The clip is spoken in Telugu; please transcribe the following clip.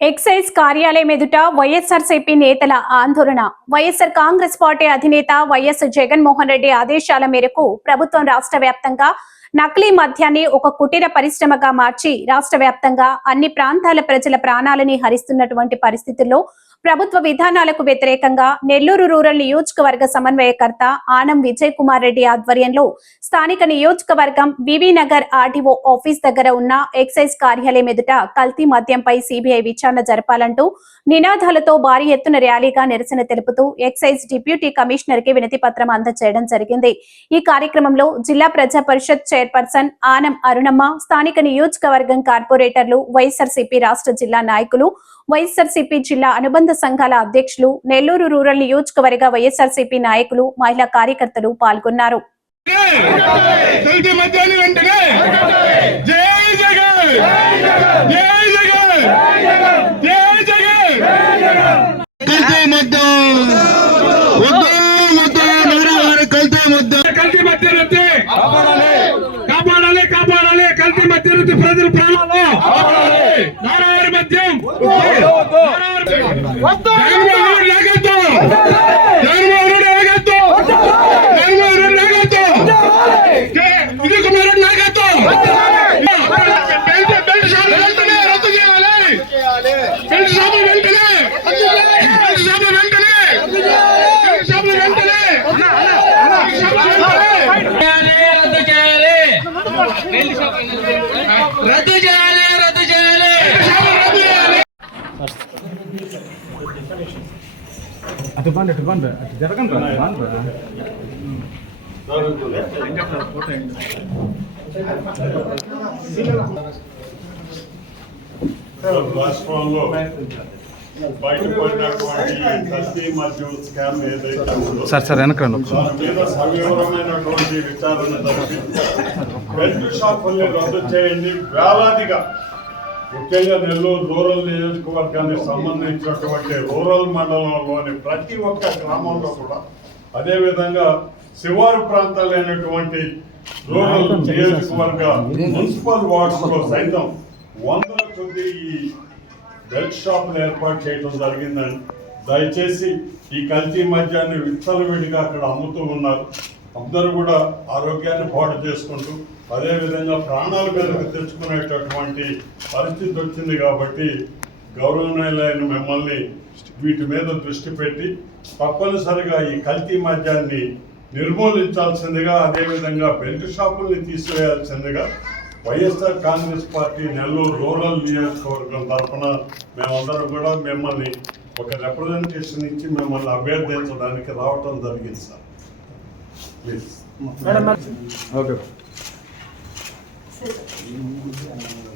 ఎక్సైజ్ కార్యాలయం ఎదుట వైఎస్ఆర్సీపీ నేతల ఆందోళన. వైఎస్ఆర్ కాంగ్రెస్ పార్టీ అధినేత వైఎస్ జగన్మోహన్ రెడ్డి ఆదేశాల మేరకు ప్రభుత్వం రాష్ట్ర వ్యాప్తంగా నకిలీ మద్యాన్ని ఒక కుటీర పరిశ్రమగా మార్చి రాష్ట్ర వ్యాప్తంగా అన్ని ప్రాంతాల ప్రజల ప్రాణాలని హరిస్తున్నటువంటి పరిస్థితుల్లో ప్రభుత్వ విధానాలకు వ్యతిరేకంగా నెల్లూరు రూరల్ నియోజకవర్గ సమన్వయకర్త ఆనం విజయ్ కుమార్ రెడ్డి ఆధ్వర్యంలో స్థానిక నియోజకవర్గం బీవీ నగర్ ఆర్డీఓ ఆఫీస్ దగ్గర ఉన్న ఎక్సైజ్ కార్యాలయం ఎదుట కల్తీ మద్యంపై సిబిఐ విచారణ జరపాలంటూ నినాదాలతో భారీ ఎత్తున ర్యాలీగా నిరసన తెలుపుతూ ఎక్సైజ్ డిప్యూటీ కమిషనర్కి వినతి పత్రం అందజేయడం జరిగింది. ఈ కార్యక్రమంలో జిల్లా ప్రజా పరిషత్ చైర్పర్సన్ ఆనం అరుణమ్మ స్థానిక నియోజకవర్గం కార్పొరేటర్లు వైఎస్ఆర్సీపీ రాష్ట్ర జిల్లా నాయకులు వైఎస్ఆర్సీపీ జిల్లా అనుబంధ సంఘాల అధ్యక్షులు నెల్లూరు రూరల్ నియోజకవర్గ వైఎస్ఆర్సీపీ నాయకులు మహిళా కార్యకర్తలు పాల్గొన్నారు. కాపాడాలి కాపాడాలి కల్తీ వద్దు ప్రజల! మద్యం. రెడ్డి నాయకత్వం జగన్మోహన్ రెడ్డి నాయకత్వం జగన్మోహన్ రెడ్డి నాయకత్వం ఇది కుమారుడు నాయకత్వం బెల్ట్ బెల్ట్ షాప్ వెంటనే రద్దు చేయాలి బెల్ట్ షాప్ వెంటనే బెల్ట్ షాప్ వెంటనే బెల్ట్ షాప్ వెంటనే బెల్ట్ షాప్ వెంటనే రద్దు చేయాలి రద్దు చేయాలి రద్దు చేయాలి షాప్ రద్దు చేయాలి అటు పండి అటు పండి అటు జరగండి రా పండి రా. రాష్ట్రంలో సార్ సార్ వెనక రండి ఒకసారి. దాని మీద సవివరమైనటువంటి విచారణ జరిపి బెల్ట్ షాపుల్ని రద్దు చేయండి వేలాదిగా. ముఖ్యంగా నెల్లూరు రూరల్ నియోజకవర్గానికి సంబంధించినటువంటి రూరల్ మండలంలోని ప్రతి ఒక్క గ్రామంలో కూడా అదేవిధంగా శివారు ప్రాంతాలైనటువంటి రూరల్ నియోజకవర్గ మున్సిపల్ వార్డ్స్లో సైతం వందల కొద్ది ఈ బెల్ట్ షాపులు ఏర్పాటు చేయడం జరిగిందండి దయచేసి ఈ కల్తీ మద్యాన్ని విచ్చలవిడిగా అక్కడ అమ్ముతూ ఉన్నారు. అందరూ కూడా ఆరోగ్యాన్ని పాటు చేసుకుంటూ అదేవిధంగా ప్రాణాలు మీదకు తెచ్చుకునేటటువంటి పరిస్థితి వచ్చింది కాబట్టి గౌరవనీయులైన మిమ్మల్ని వీటి మీద దృష్టి పెట్టి తప్పనిసరిగా ఈ కల్తీ మద్యాన్ని నిర్మూలించాల్సిందిగా అదేవిధంగా బెల్ట్ షాపుల్ని తీసివేయాల్సిందిగా YSR Congress party Nellore rural నియోజకవర్గం తరఫున మేమందరం కూడా మిమ్మల్ని ఒక రిప్రజెంటేషన్ ఇచ్చి మిమ్మల్ని అభ్యర్థించడానికి రావటం జరిగింది సార్. Please okay